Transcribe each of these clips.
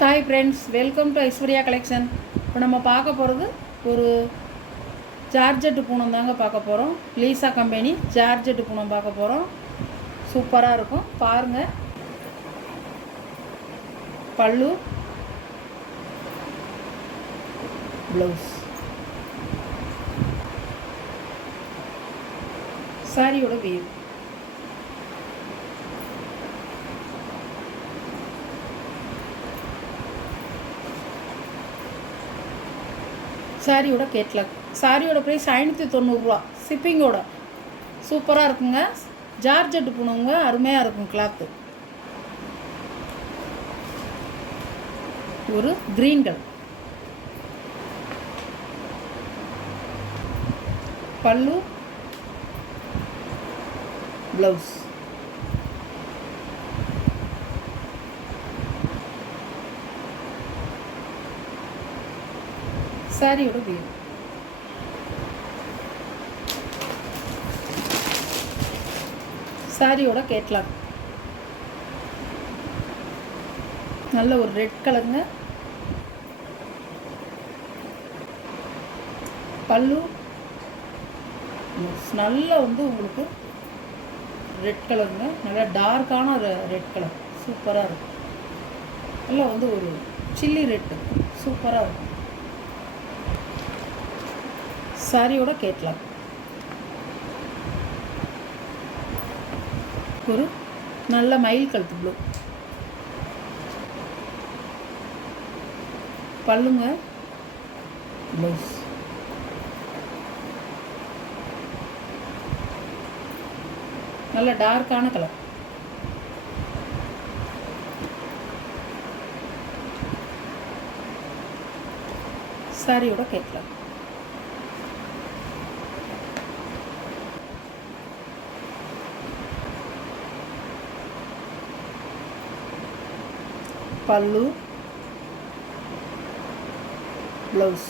Hi friends, welcome to Aishwarya collection. இப்போ நம்ம பார்க்க போகிறது ஒரு ஜார்ஜெட்டு பூனம் தாங்க பார்க்க போகிறோம். லீசா கம்பெனி ஜார்ஜெட்டு பூனம் பார்க்க போகிறோம். சூப்பராக இருக்கும், பாருங்கள். பல்லு, ப்ளவுஸ், சாரியோட வீவ். சாரியோட கேட்லாக். சாரியோட ப்ரைஸ் 590 ஷிப்பிங்கோட. சூப்பராக இருக்குங்க. ஜார்ஜெட்டு பூனவங்க அருமையாக இருக்கும் கிளாத்து. ஒரு க்ரீன் கலர். பல்லு, ப்ளவுஸ், சாரியோட வியூ. சாரியோட கேட்லாக். நல்ல ஒரு ரெட் கலருங்க. பல்லு நல்ல உங்களுக்கு ரெட் கலருங்க. நல்லா டார்க்கான ரெட் கலர். சூப்பராக இருக்கும். நல்லா ஒரு சில்லி ரெட்டு. சூப்பராக இருக்கும். சாரியோட கேட்லாக். ஒரு நல்ல மயில் கழுத்து ப்ளூ. பல்லுங்க, ப்ளவுஸ், நல்ல டார்க்கான கலர். சாரியோட கேட்லாக். பல்லு, ப்ளவுஸ்,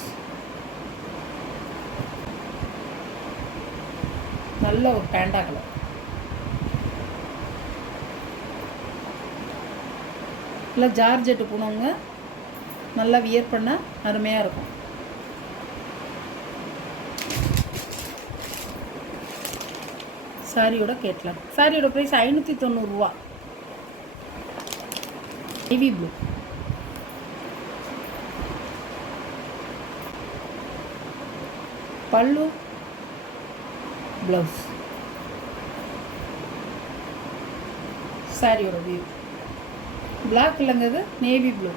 நல்ல ஒரு பேண்டா கலர். இல்லை ஜார்ஜெட்டு பூனவங்க நல்லா வியர் பண்ண அருமையாக இருக்கும். சாரியோட கேட்லாக். சாரியோட ப்ரைஸ் 590. Navy blue. பல்லு, ப்ளவுஸ், சாரியோட வியூ. பிளாக் இல்லைங்கிறது நேவி ப்ளூ.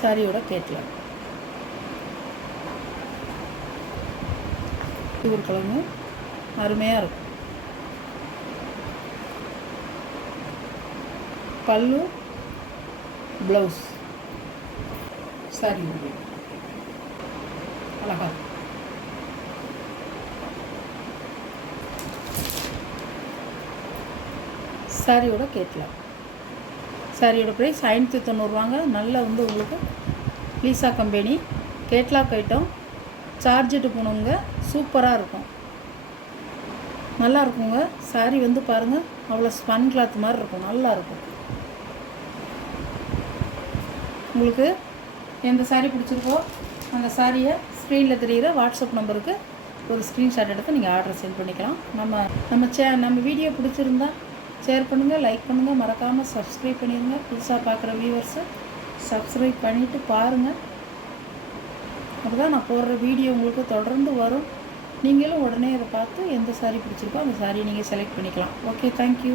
சாரியோட கேட்லாக். இது ஒரு கலருங்க, அருமையாக இருக்கும். பல்லு, ப்ளவுஸ், சாரி அழகா. சாரியோட கேட்லாக். சாரியோட ப்ரைஸ் 590. நல்ல உங்களுக்கு லீசா கம்பெனி கேட்லாக் ஐட்டம். சார்ஜெட்டு போனவங்க சூப்பராக இருக்கும். நல்லா இருக்குங்க. சாரி பாருங்கள், அவ்வளோ ஸ்பன் கிளாத் மாதிரி இருக்கும். நல்லா இருக்கும். உங்களுக்கு எந்த சாரீ பிடிச்சிருக்கோ அந்த சாரியை ஸ்க்ரீனில் தெரிகிற வாட்ஸ்அப் நம்பருக்கு ஒரு ஸ்க்ரீன்ஷாட் எடுத்து நீங்கள் ஆர்டர் சென்ட் பண்ணிக்கலாம். நம்ம வீடியோ பிடிச்சிருந்தா ஷேர் பண்ணுங்கள், லைக் பண்ணுங்கள், மறக்காமல் சப்ஸ்கிரைப் பண்ணிடுங்க. புதுசாக பார்க்குற வியூவர்ஸு சப்ஸ்கிரைப் பண்ணிவிட்டு பாருங்கள். அப்போ தான் நான் போடுற வீடியோ உங்களுக்கு தொடர்ந்து வரும். நீங்களும் உடனே அதை பார்த்து எந்த சாரீ பிடிச்சிருக்கோ அந்த சாரியை நீங்கள் செலக்ட் பண்ணிக்கலாம். Okay, thank you.